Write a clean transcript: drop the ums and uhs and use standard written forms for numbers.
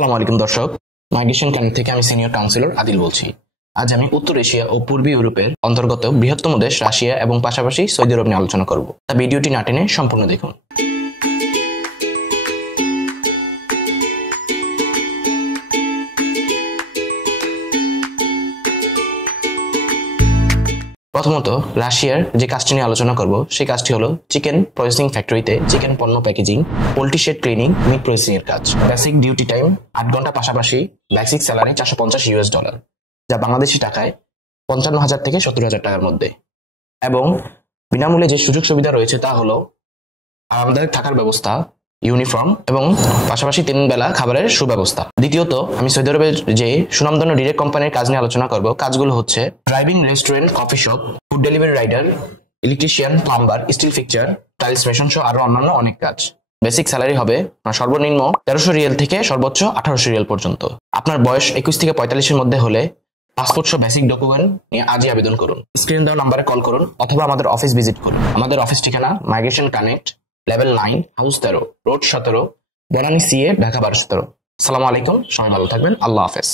আসসালামু আলাইকুম দর্শক, মাইগ্রেশন কানেক্ট থেকে আমি সিনিয়র কাউন্সিলর আদিল বলছি। আজ আমি উত্তর এশিয়া ও পূর্ব ইউরোপের অন্তর্গত বৃহত্তম দেশ রাশিয়া এবং পাশাপাশি সৌদি আরব নিয়ে আলোচনা করব। তা ভিডিওটি না টেনে সম্পূর্ণ দেখুন। প্রথমত রাশিয়ার যে কাজটি নিয়ে আলোচনা করব সেই কাজটি হলো চিকেন প্রসেসিং ফ্যাক্টরিতে চিকেন পণ্য packaging, poultry shed cleaning, meat processing এর কাজ। বেসিক ডিউটি টাইম 8 ঘন্টা, পাশাপাশি বেসিক স্যালারি $450, যা বাংলাদেশি টাকায় 55,000 থেকে 70,000 টাকার মধ্যে। এবং বিনামূল্যে যে সুযোগ সুবিধা রয়েছে তা হলো আমাদের থাকার ব্যবস্থা, ইউনিফর্ম এবং পাশাপাশি 3 বেলা খাবারের সুব্যবস্থা। দ্বিতীয়ত আমি সৌদি আরবের যে সুনামধন্য ডিরেক্ট কোম্পানির কাজ নিয়ে আলোচনা করব। কাজগুলো হচ্ছে driving, restaurant, coffee shop, food delivery rider, electrician, plumber, steel fixture, tiles mason সহ আরো অন্যান্য অনেক কাজ। বেসিক স্যালারি হবে সর্বনিম্ন 1300 রিয়াল থেকে সর্বোচ্চ 1800 রিয়াল পর্যন্ত। আপনার বয়স 21 থেকে 45 এর মধ্যে হলে পাসপোর্ট সহ বেসিক ডকুমেন্ট নিয়ে আজই আবেদন করুন। স্ক্রিন দেওয়া নাম্বারে কল করুন অথবা আমাদের অফিস ভিজিট করুন। আমাদের অফিস ঠিকানা migration connect, level 9, house 13, road 17, Banani CA, Dhaka 1217। আসসালামু আলাইকুম, সবাই ভালো থাকবেন। আল্লাহ হাফেজ।